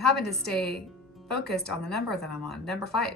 having to stay focused on the number that I'm on, number 5.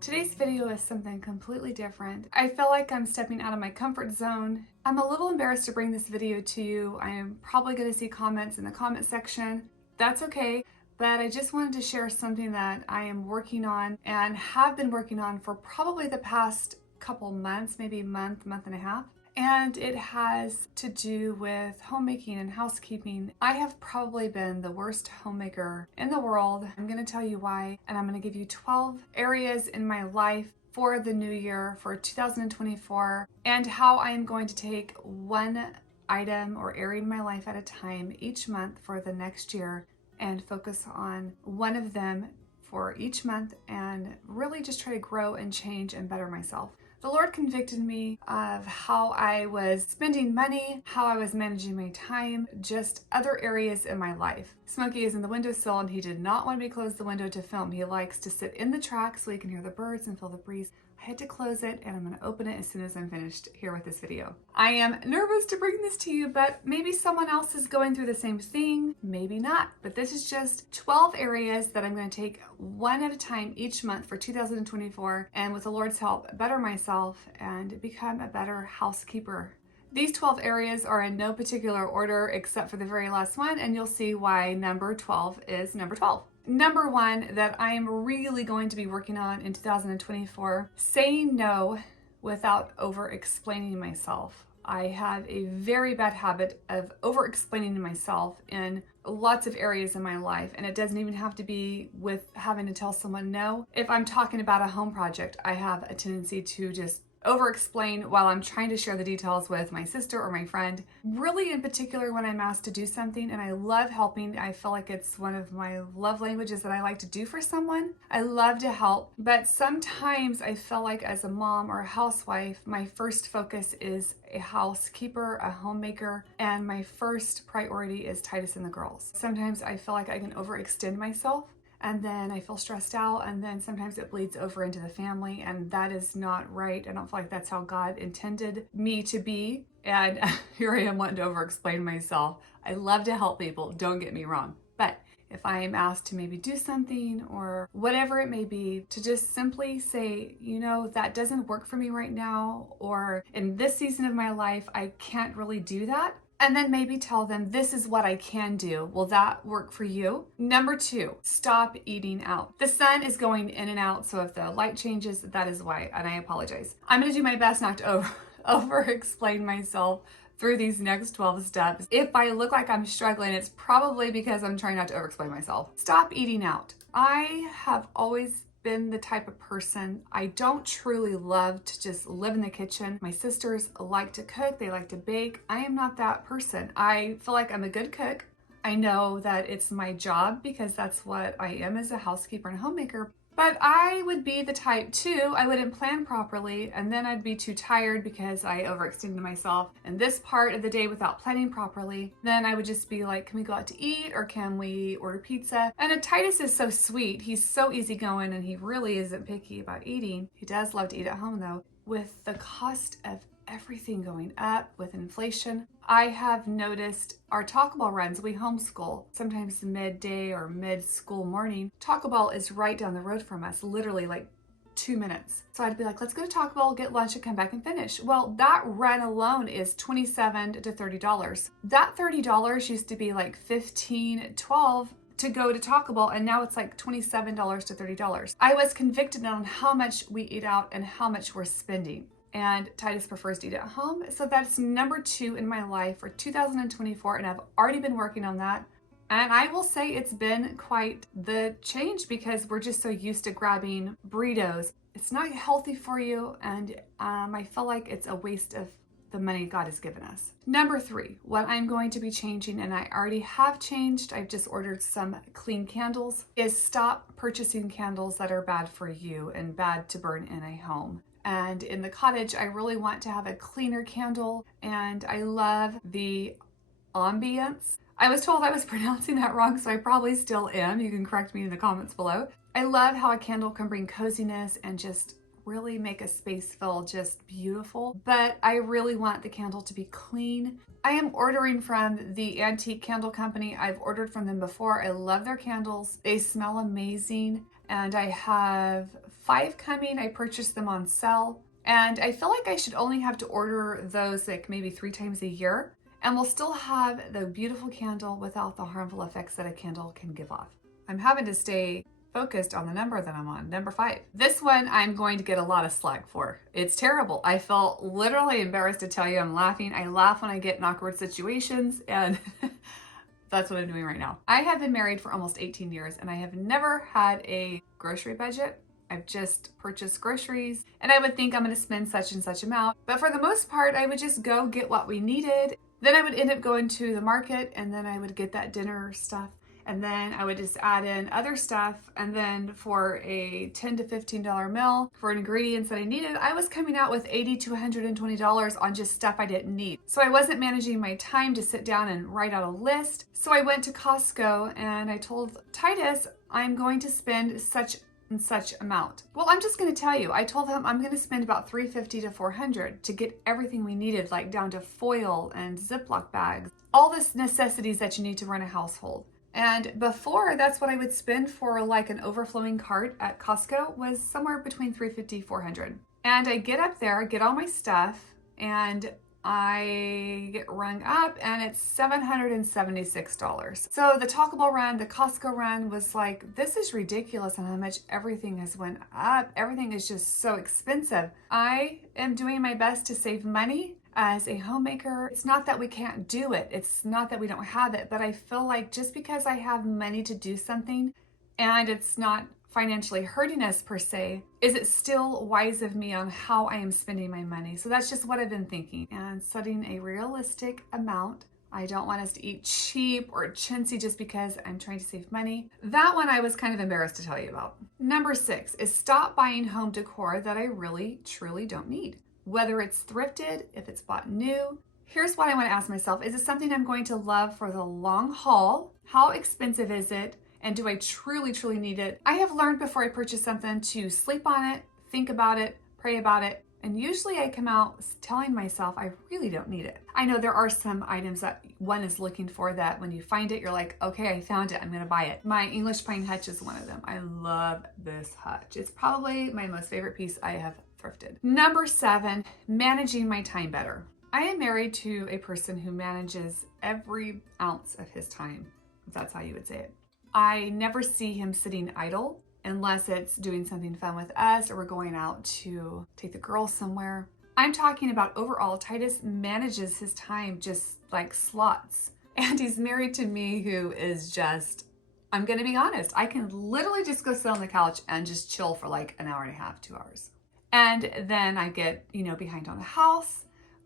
Today's video is something completely different. I feel like I'm stepping out of my comfort zone. I'm a little embarrassed to bring this video to you. I am probably going to see comments in the comment section. That's okay, but I just wanted to share something that I am working on and have been working on for probably the past couple months, maybe month and a half. And it has to do with homemaking and housekeeping. I have probably been the worst homemaker in the world. I'm going to tell you why, and I'm going to give you 12 areas in my life for the new year, for 2024, and how I'm going to take one item or area in my life at a time each month for the next year and focus on one of them for each month and really just try to grow and change and better myself. The Lord convicted me of how I was spending money, how I was managing my time, just other areas in my life. Smokey is in the windowsill and he did not want me to close the window to film. He likes to sit in the track so he can hear the birds and feel the breeze. I had to close it and I'm going to open it as soon as I'm finished here with this video. I am nervous to bring this to you, but maybe someone else is going through the same thing, maybe not. But this is just 12 areas that I'm going to take one at a time each month for 2024, and with the Lord's help, better myself and become a better housekeeper. These 12 areas are in no particular order except for the very last one, and you'll see why number 12 is number 12. Number 1 that I am really going to be working on in 2024, saying no without over-explaining myself. I have a very bad habit of over-explaining myself in lots of areas in my life, and it doesn't even have to be with having to tell someone no. If I'm talking about a home project, I have a tendency to just over-explain while I'm trying to share the details with my sister or my friend. Really, in particular, when I'm asked to do something, and I love helping. I feel like it's one of my love languages that I like to do for someone. I love to help, but sometimes I feel like as a mom or a housewife, my first focus is a housekeeper, a homemaker, and my first priority is Titus and the girls. Sometimes I feel like I can overextend myself, and then I feel stressed out, and then sometimes it bleeds over into the family, and that is not right. I don't feel like that's how God intended me to be, and here I am wanting to over-explain myself. I love to help people, don't get me wrong, but if I am asked to maybe do something or whatever it may be, to just simply say, you know, that doesn't work for me right now, or in this season of my life, I can't really do that. And then maybe tell them, this is what I can do. Will that work for you? Number 2, stop eating out. The sun is going in and out, so if the light changes, that is why, and I apologize. I'm gonna do my best not to over-explain myself through these next 12 steps. If I look like I'm struggling, it's probably because I'm trying not to over-explain myself. Stop eating out. I have always been the type of person, I don't truly love to just live in the kitchen. My sisters like to cook, they like to bake. I am not that person. I feel like I'm a good cook. I know that it's my job because that's what I am as a housekeeper and homemaker. But I would be the type too, I wouldn't plan properly, and then I'd be too tired because I overextended myself in this part of the day without planning properly. Then I would just be like, can we go out to eat, or can we order pizza? And Titus is so sweet, he's so easygoing, and he really isn't picky about eating. He does love to eat at home though. With the cost of everything going up with inflation, I have noticed our Taco Bell runs, we homeschool, sometimes midday or mid-school morning. Taco Bell is right down the road from us, literally like 2 minutes. So I'd be like, let's go to Taco Bell, get lunch, and come back and finish. Well, that run alone is $27 to $30. That $30 used to be like $15, $12 to go to Taco Bell, and now it's like $27 to $30. I was convicted on how much we eat out and how much we're spending. And Titus prefers to eat at home. So that's number 2 in my life for 2024, and I've already been working on that. And I will say it's been quite the change because we're just so used to grabbing burritos. It's not healthy for you, and I feel like it's a waste of the money God has given us. Number 3, what I'm going to be changing, and I already have changed, I've just ordered some clean candles, is stop purchasing candles that are bad for you and bad to burn in a home. And in the cottage, I really want to have a cleaner candle, and I love the ambience. I was told I was pronouncing that wrong, so I probably still am. You can correct me in the comments below. I love how a candle can bring coziness and just really make a space feel just beautiful, but I really want the candle to be clean. I am ordering from the antique candle company. I've ordered from them before. I love their candles. They smell amazing, and I have 5 coming. I purchased them on sale, and I feel like I should only have to order those like maybe 3 times a year, and we'll still have the beautiful candle without the harmful effects that a candle can give off. I'm having to stay focused on the number that I'm on, number 5. This one I'm going to get a lot of slack for. It's terrible. I felt literally embarrassed to tell you I'm laughing. I laugh when I get in awkward situations, and that's what I'm doing right now. I have been married for almost 18 years and I have never had a grocery budget. I've just purchased groceries and I would think I'm going to spend such and such amount. But for the most part, I would just go get what we needed. Then I would end up going to the market and then I would get that dinner stuff. And then I would just add in other stuff. And then for a $10 to $15 meal for ingredients that I needed, I was coming out with $80 to $120 on just stuff I didn't need. So I wasn't managing my time to sit down and write out a list. So I went to Costco and I told Titus, I'm going to spend such and such amount. Well, I'm just going to tell you, I told him I'm going to spend about $350 to $400 to get everything we needed, like down to foil and Ziploc bags, all the necessities that you need to run a household. And before, that's what I would spend for like an overflowing cart at Costco, was somewhere between $350 $400. And I get up there, get all my stuff, and I get rung up and it's $776. So the Taco Bell run, the Costco run was like, this is ridiculous on how much everything has went up. Everything is just so expensive. I am doing my best to save money. As a homemaker, it's not that we can't do it. It's not that we don't have it, but I feel like just because I have money to do something and it's not financially hurting us per se, is it still wise of me on how I am spending my money? So that's just what I've been thinking and setting a realistic amount. I don't want us to eat cheap or chintzy just because I'm trying to save money. That one I was kind of embarrassed to tell you about. Number 6 is stop buying home decor that I really, truly don't need. Whether it's thrifted, if it's bought new. Here's what I want to ask myself. Is it something I'm going to love for the long haul? How expensive is it? And do I truly, truly need it? I have learned before I purchase something to sleep on it, think about it, pray about it. And usually I come out telling myself I really don't need it. I know there are some items that one is looking for that when you find it, you're like, okay, I found it, I'm gonna buy it. My English pine hutch is one of them. I love this hutch. It's probably my most favorite piece I have thrifted. Number 7, managing my time better. I am married to a person who manages every ounce of his time, if that's how you would say it. I never see him sitting idle unless it's doing something fun with us or we're going out to take the girls somewhere. I'm talking about overall, Titus manages his time just like slots. And he's married to me, who is just, I'm gonna be honest, I can literally just go sit on the couch and just chill for like an hour and a half, 2 hours. And then I get, behind on the house,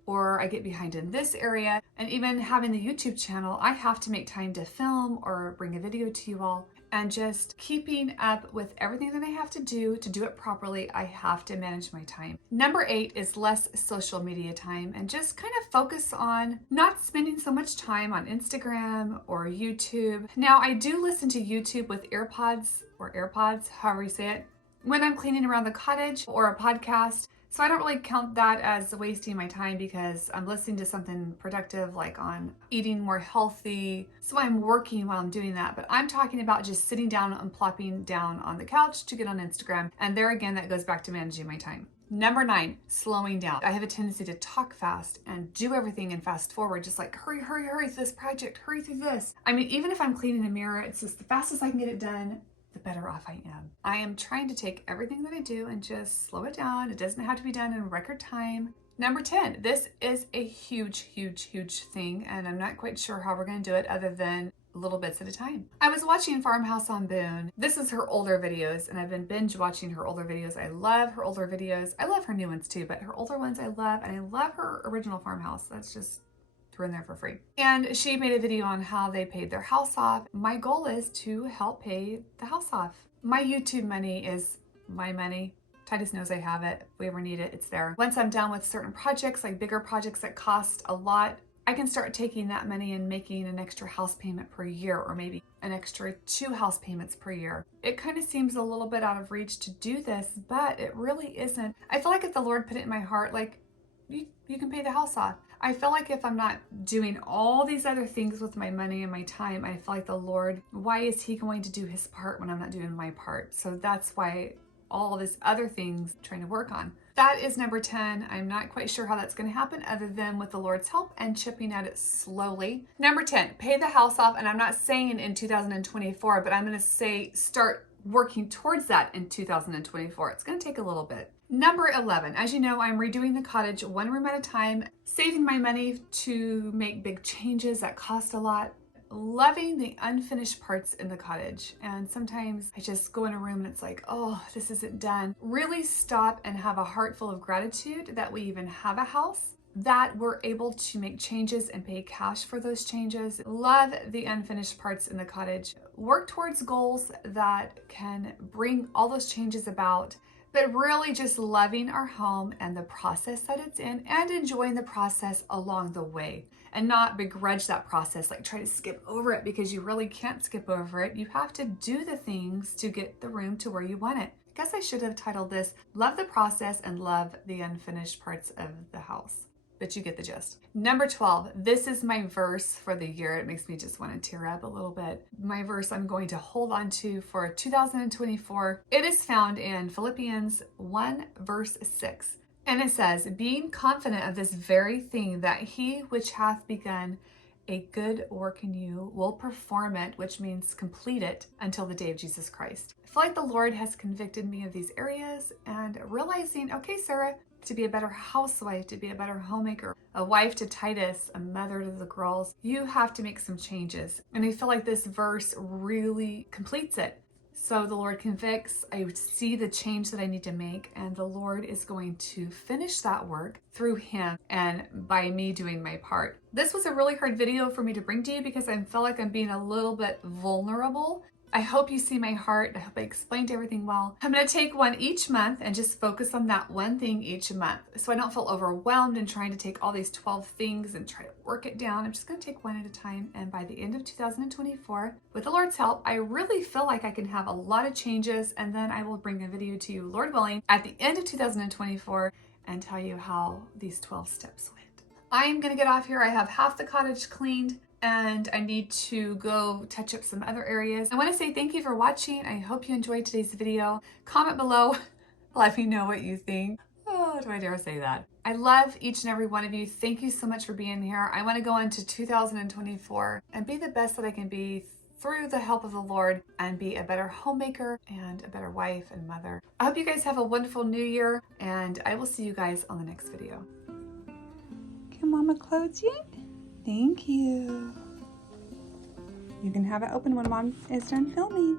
or I get behind in this area. And even having the YouTube channel, I have to make time to film or bring a video to you all. And just keeping up with everything that I have to do it properly, I have to manage my time. Number 8 is less social media time and just kind of focus on not spending so much time on Instagram or YouTube. Now, I do listen to YouTube with earpods or AirPods, however you say it, when I'm cleaning around the cottage, or a podcast. So I don't really count that as wasting my time because I'm listening to something productive, like on eating more healthy. So I'm working while I'm doing that, but I'm talking about just sitting down and plopping down on the couch to get on Instagram. And there again, that goes back to managing my time. Number 9, slowing down. I have a tendency to talk fast and do everything and fast forward, just like hurry, hurry, hurry through this project, hurry through this. I mean, even if I'm cleaning a mirror, it's just the fastest I can get it done, the better off I am. I am trying to take everything that I do and just slow it down. It doesn't have to be done in record time. Number 10, this is a huge, huge, huge thing, and I'm not quite sure how we're going to do it other than little bits at a time. I was watching Farmhouse on Boone. This is her older videos, and I've been binge watching her older videos. I love her older videos. I love her new ones too, but her older ones I love, and I love her original Farmhouse. That's just in there for free. And she made a video on how they paid their house off. My goal is to help pay the house off. My YouTube money is my money. Titus knows I have it. If we ever need it, it's there. Once I'm done with certain projects, like bigger projects that cost a lot, I can start taking that money and making an extra house payment per year, or maybe an extra 2 house payments per year. It kind of seems a little bit out of reach to do this, but it really isn't. I feel like if the Lord put it in my heart, like, you can pay the house off. I feel like if I'm not doing all these other things with my money and my time, I feel like the Lord, why is he going to do his part when I'm not doing my part? So that's why all this other things I'm trying to work on. That is number 10. I'm not quite sure how that's going to happen other than with the Lord's help and chipping at it slowly. Number 10, pay the house off. And I'm not saying in 2024, but I'm going to say start working towards that in 2024. It's going to take a little bit. Number 11, as you know, I'm redoing the cottage one room at a time, saving my money to make big changes that cost a lot. Loving the unfinished parts in the cottage. And sometimes I just go in a room and it's like, oh, this isn't done. Really stop and have a heart full of gratitude that we even have a house, that we're able to make changes and pay cash for those changes. Love the unfinished parts in the cottage. Work towards goals that can bring all those changes about, but really just loving our home and the process that it's in and enjoying the process along the way, and not begrudge that process, like try to skip over it, because you really can't skip over it. You have to do the things to get the room to where you want it. I guess I should have titled this, Love the Process and Love the Unfinished Parts of the House. But you get the gist. Number 12, this is my verse for the year. It makes me just want to tear up a little bit. My verse I'm going to hold on to for 2024. It is found in Philippians 1 verse 6. And it says, being confident of this very thing, that he which hath begun a good work in you will perform it, which means complete it until the day of Jesus Christ. I feel like the Lord has convicted me of these areas and realizing, okay, Sarah, to be a better housewife, to be a better homemaker, a wife to Titus, a mother to the girls, you have to make some changes. And I feel like this verse really completes it. So the Lord convicts, I see the change that I need to make, and the Lord is going to finish that work through him and by me doing my part. This was a really hard video for me to bring to you because I feel like I'm being a little bit vulnerable. I hope you see my heart. I hope I explained everything well. I'm going to take one each month and just focus on that one thing each month, so I don't feel overwhelmed in trying to take all these 12 things and try to work it down. I'm just going to take one at a time, and by the end of 2024, with the Lord's help, I really feel like I can have a lot of changes, and then I will bring a video to you, Lord willing, at the end of 2024 and tell you how these 12 steps went. I'm going to get off here. I have half the cottage cleaned, and I need to go touch up some other areas. I want to say thank you for watching. I hope you enjoyed today's video. Comment below. Let me know what you think. Oh, do I dare say that? I love each and every one of you. Thank you so much for being here. I want to go into 2024 and be the best that I can be through the help of the Lord, and be a better homemaker and a better wife and mother. I hope you guys have a wonderful new year, and I will see you guys on the next video. Can Mama close yet? Thank you. You can have it open when Mom is done filming.